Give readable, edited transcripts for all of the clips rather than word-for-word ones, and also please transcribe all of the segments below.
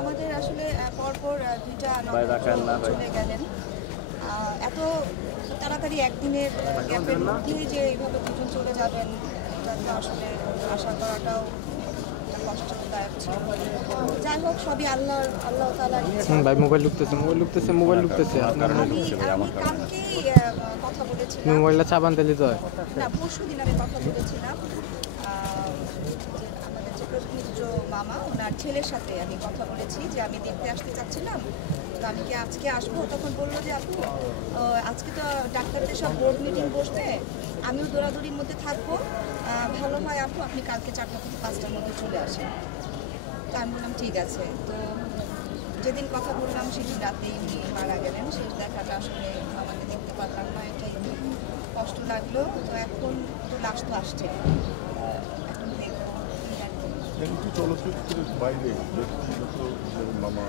আমাদের আসলে পরপর দুইটা চলে গেলেন। এত তাড়াতাড়ি একদিনের গ্যাপের মধ্যেই যে এইভাবে দুজন চলে যাবেন এটা তো আসলে আশা করাটাও কষ্টদায়ক ছিল। যাই হোক, সবই আল্লাহ তাআলার ইচ্ছা। ভাই মোবাইল লুকতেছে আপনার। আমি কালকেই কথা বলেছিলাম, মোবাইলটা চাবান দিলে তো না পরশুদিন আমি কথা বলেছিলাম আমাদের যে প্রতিনিধি মামা ওনার ছেলের সাথে আমি কথা বলেছি যে আমি দেখতে আসতে চাচ্ছিলাম, তো আমি কি আজকে আসবো? তখন বললো যে আপু আজকে তো ডাক্তারদের সব বোর্ড মিটিং বসবে, আমিও দৌড়াদৌড়ির মধ্যে থাকবো, ভালো হয় আপু আপনি কালকে 4টা থেকে 5টার মধ্যে চলে আসেন। তো আমি বললাম ঠিক আছে। তো যেদিন কথা বললাম সেদিন রাতেই উনি মারা গেলেন। শেষ দেখাটা আসলে আমাকে দেখতে পারলাম না, এটাই কষ্ট লাগলো। তো এখন তো লাশ তো আসছে, এখন দেখবো। চলচ্চিত্রের বাইরে মামা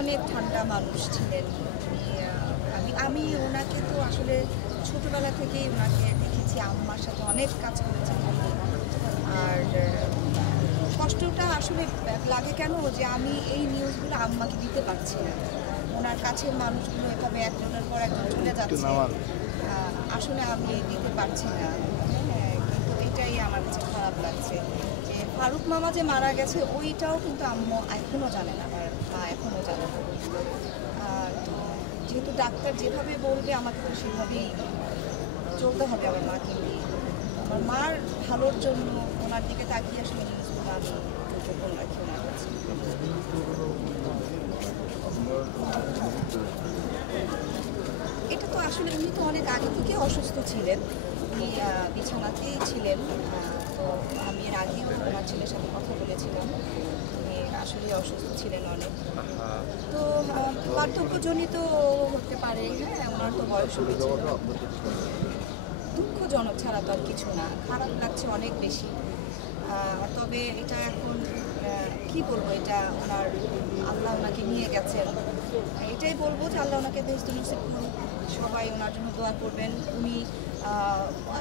অনেক ঠান্ডা মানুষ ছিলেন। আমি ওনাকে তো আসলে ছোটবেলা থেকেই ওনাকে দেখেছি, আম্মার সাথে অনেক কাজ করেছি। আর কষ্টটা আসলে লাগে কেন যে আমি এই নিউজগুলো আম্মাকে দিতে পারছি না, ওনার কাছের মানুষগুলো এভাবে একজনের পর একজন চলে যাচ্ছে, আসলে আমি দিতে পারছি না। কিন্তু এটাই আমার কাছে খারাপ লাগছে যে ফারুক মামা যে মারা গেছে ওইটাও কিন্তু আম্মু এখনও জানে না, আমার মা এখনও জানে না। তো যেহেতু ডাক্তার যেভাবে বলবে আমাকে তো সেভাবেই চলতে হবে আমার মাকে নিয়ে। আমার মার ভালোর জন্য ওনার দিকে তাকিয়ে আসলে নিউজগুলো আমি গোপন রাখি ওনার কাছে। এটা তো আসলে উনি তো অনেক আগে থেকে অসুস্থ ছিলেন, উনি বিছানাতেই ছিলেন। তো আমি এর আগেও ওনার ছেলের সাথে কথা বলেছিলাম, উনি আসলে অসুস্থ ছিলেন অনেক। তো বার্ধক্যজনিত হতে পারে, হ্যাঁ ওনার তো বয়স হয়েছে। দুঃখজনক ছাড়া তো আর কিছু না, খারাপ লাগছে অনেক বেশি। তবে এটা এখন কি বলবো, এটা ওনার আল্লাহ ওনাকে নিয়ে গেছেন, এটাই বলবো যে আল্লাহ ওনাকে বেহেশতে নসিব করুন। সবাই ওনার জন্য দোয়া করবেন। উনি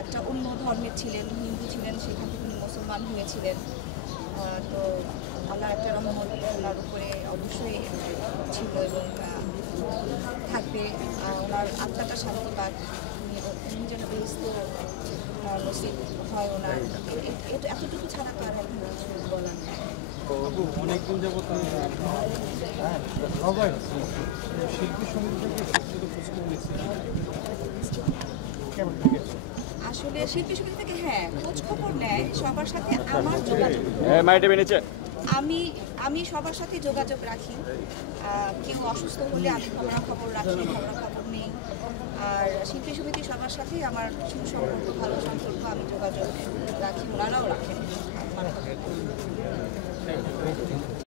একটা অন্য ধর্মের ছিলেন, হিন্দু ছিলেন, সেখান থেকে উনি মুসলমান হয়েছিলেন। তো আল্লাহর একটা রহমত ওনার উপরে অবশ্যই ছিল এবং থাকবে। ওনার আত্মাটা শান্তি পাক, উনি যেন বেহেশতে নসিব হয় ওনার, এতটুকু ছাড়া তো আর এখন কিছু বলার নেই। অনেকদিন যাবত শিল্পী আসলে শিল্পী সমিতি থেকে হ্যাঁ খোঁজ খবর নেয়, সবার সাথে আমার যোগাযোগ, আমি সবার সাথে যোগাযোগ রাখি। কেউ অসুস্থ হলে আমি খবর রাখি, খবর নেই। আর শিল্পী সমিতি সবার সাথেই আমার সুসম্পর্ক, ভালো সম্পর্ক, আমি যোগাযোগ রাখি, ওনারাও রাখেন।